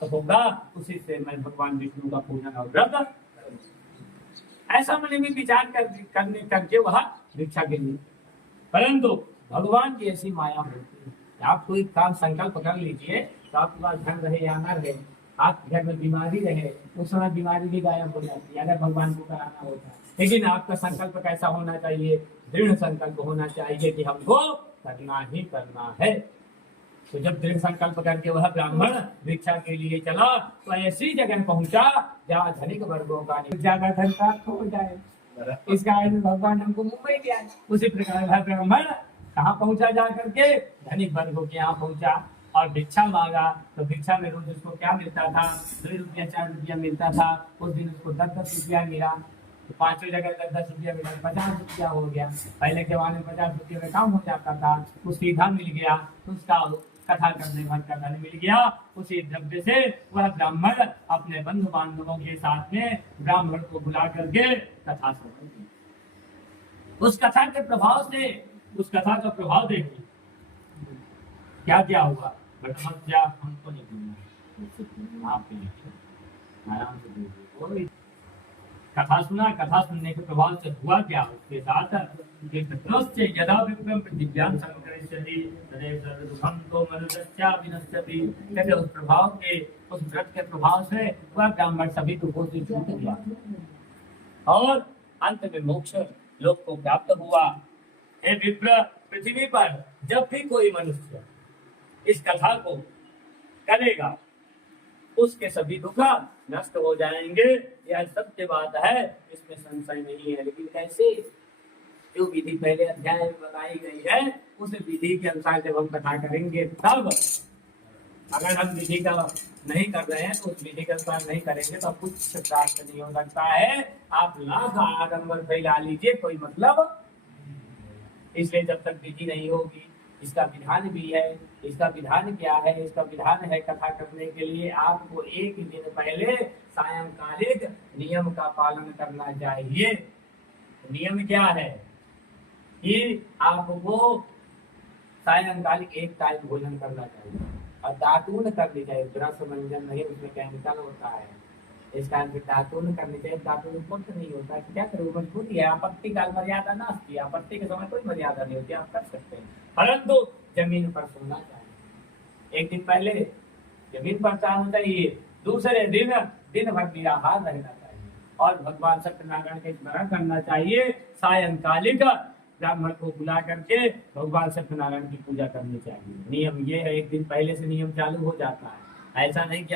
तो होगा उसी से मैं भगवान विष्णु का पूजन और व्रत करूंगा। ऐसा मन में विचार करने करके वह भिक्षा के लिए, परंतु भगवान की ऐसी माया होती है। आप कोई काम संकल्प कर लीजिए तो आपके पास धन रहे या न रहे, आपके घर में बीमारी रहे, उस समय बीमारी भी गायब हो जाती है अगर भगवान को कराना होता है। लेकिन आपका संकल्प कैसा होना चाहिए? दृढ़ संकल्प होना चाहिए कि हमको करना ही करना है। तो जब दृढ़ संकल्प करके वह ब्राह्मण भिक्षा के लिए चला तो ऐसी जगह पहुंचा जहाँ धनिक वर्गों का ज्यादा धन प्राप्त हो जाए। इस कारण भगवान हमको मुंबई ले आए। उसी प्रकार वह ब्राह्मण कहाँ पहुंचा जा करके? धनिक वर्गों के यहाँ पहुंचा और भिक्षा मांगा। तो भिक्षा में रोज उसको क्या मिलता था? 2 रुपया 4 रुपया मिलता था। उस दिन उसको 10-10 रुपया मिला। तो 5 जगह 10-10 रुपया मिला, 50 रुपया हो गया। पहले के जमाने में 50 रुपये में काम हो जाता था। वो सीधा मिल गया, उसका कथा करने भर का धन मिल गया। उसी द्रव्य से वह ब्राह्मण अपने बंधु बांधवों के साथ में ब्राह्मण को बुला करके कथा सुनाई। उस कथा के प्रभाव से, उस कथा का प्रभाव देखिए क्या क्या हुआ। भटमस्या हमको नहीं बोलना, आप आराम से बोलिए। कथा सुना, कथा सुनने के प्रभाव से हुआ क्या उसके साथ? यदा विक्रम पृथिव्यां संकरिष्यति तदेव सर्वदुःखं तो मनुष्या विनश्यति। कहते उस प्रभाव के, उस व्रत के प्रभाव से वह ब्राह्मण सभी दुखों से छूट गया और अंत में मोक्ष लोक को प्राप्त हुआ। हे विप्र, पृथ्वी पर जब भी कोई मनुष्य इस कथा को करेगा उसके सभी दुख नष्ट हो जाएंगे। यह सत्य बात है, इसमें संशय नहीं है। लेकिन कैसे? जो विधि पहले अध्याय में बताई गई है उस विधि के अनुसार जब हम कथा करेंगे तब, अगर हम विधि का नहीं कर रहे हैं तो उस विधि के अनुसार नहीं करेंगे तो कुछ प्राप्त नहीं हो सकता है। आप लाख आडंबर फैला लीजिए, कोई मतलब। इसलिए जब तक विधि नहीं होगी, इसका विधान भी है। इसका विधान क्या है? इसका विधान है कथा करने के लिए आपको एक दिन पहले सायंकालिक नियम का पालन करना चाहिए। नियम क्या है कि आपको सायंकालिक एक टाइम भोजन करना चाहिए और दातून करनी चाहिए। ब्रश मंजन नहीं, उसमें केमिकल होता है। इस कारण से दातून करनी चाहिए। दातून पुण्य नहीं होता, क्या करूँ, मजबूरी है। आपत्ति काल मर्यादा नास्ती है, आपत्ति के समय कोई मर्यादा नहीं होती, आप कर सकते हैं। परंतु जमीन पर सोना चाहिए। एक दिन पहले जमीन पर सोना चाहिए। दूसरे दिन दिन भर निराहार रहना चाहिए और भगवान सत्यनारायण के स्मरण करना चाहिए। सायंकालिक ब्राह्मण को बुला करके भगवान सत्यनारायण की पूजा करनी चाहिए। नियम ये है, एक दिन पहले से नियम चालू हो जाता है। ऐसा नहीं कि